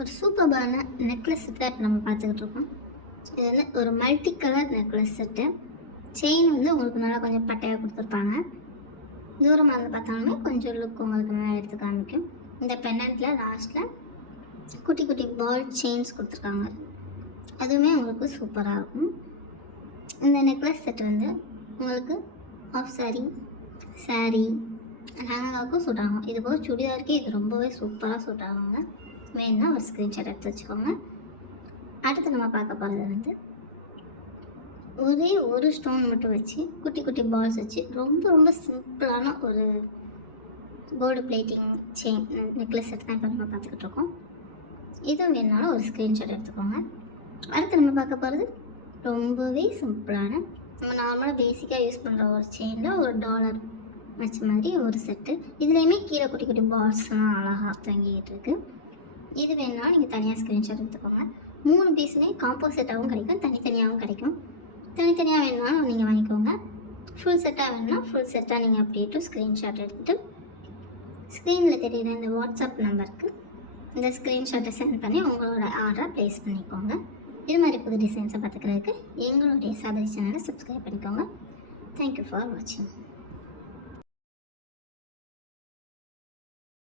ஒரு சூப்பர்பான நெக்லஸ் செட்டை இப்போ நம்ம பார்த்துக்கிட்டு இருக்கோம். இது வந்து ஒரு multi colour necklace set. Chain வந்து உங்களுக்கு நல்லா கொஞ்சம் பட்டையாக கொடுத்துருப்பாங்க. தூரமாக இருந்து பார்த்தாலுமே கொஞ்சம் லுக் உங்களுக்கு நல்லா எடுத்து காமிக்கும். இந்த பெண்டன்ட்டில் லாஸ்ட்டில் குட்டி குட்டி பால் செயின்ஸ் கொடுத்துருக்காங்க. அதுவுமே உங்களுக்கு சூப்பராக இருக்கும். இந்த நெக்லஸ் செட் வந்து உங்களுக்கு ஆஃப் சாரீ லெஹங்காவுக்கும் சூட் ஆகும். இது போல் சுடிதாருக்கே இது ரொம்பவே சூப்பராக சூட் ஆகுங்க. வேணுன்னா ஒரு ஸ்க்ரீன்ஷாட் எடுத்து வச்சுக்கோங்க. அடுத்து நம்ம பார்க்க போகிறது வந்து ஒரே ஒரு ஸ்டோன் மட்டும் வச்சு குட்டி குட்டி பால்ஸ் வச்சு ரொம்ப ரொம்ப சிம்பிளான ஒரு gold plating chain necklace set தான் இப்போ நம்ம பார்த்துக்கிட்டு இருக்கோம். இதுவும் வேணுனாலும் ஒரு ஸ்க்ரீன்ஷாட் எடுத்துக்கோங்க. அடுத்து நம்ம பார்க்க போகிறது ரொம்பவே சிம்பிளான நம்ம நார்மலாக பேசிக்காக யூஸ் பண்ணுற ஒரு செயினில் ஒரு டாலர் வச்ச மாதிரி ஒரு செட்டு. இதுலேயுமே கீழே குட்டி குட்டி பால்ஸ்லாம் அழகாக தங்கிக்கிட்டு இருக்குது. இது வேணுனாலும் நீங்கள் தனியாக ஸ்க்ரீன்ஷாட் எடுத்துக்கோங்க. 3 பீஸுமே காம்போசிட்டாகவும் கிடைக்கும், தனித்தனியாகவும் கிடைக்கும். தனித்தனியாக வேணுனாலும் நீங்கள் வாங்கிக்கோங்க. ஃபுல் செட்டாக வேணுன்னா ஃபுல் செட்டாக நீங்கள் அப்படியே ஸ்க்ரீன்ஷாட் எடுத்துகிட்டு ஸ்க்ரீனில் தெரியுற இந்த வாட்ஸ்அப் நம்பருக்கு இந்த ஸ்க்ரீன்ஷாட்டை சென்ட் பண்ணி உங்களோட ஆர்டரை ப்ளேஸ் பண்ணிக்கோங்க. இது மாதிரி புது டிசைன்ஸை பார்த்துக்கிறதுக்கு எங்களுடைய சாதனை சேனலை சப்ஸ்கிரைப் பண்ணிக்கோங்க. தேங்க்யூ ஃபார் வாட்சிங்.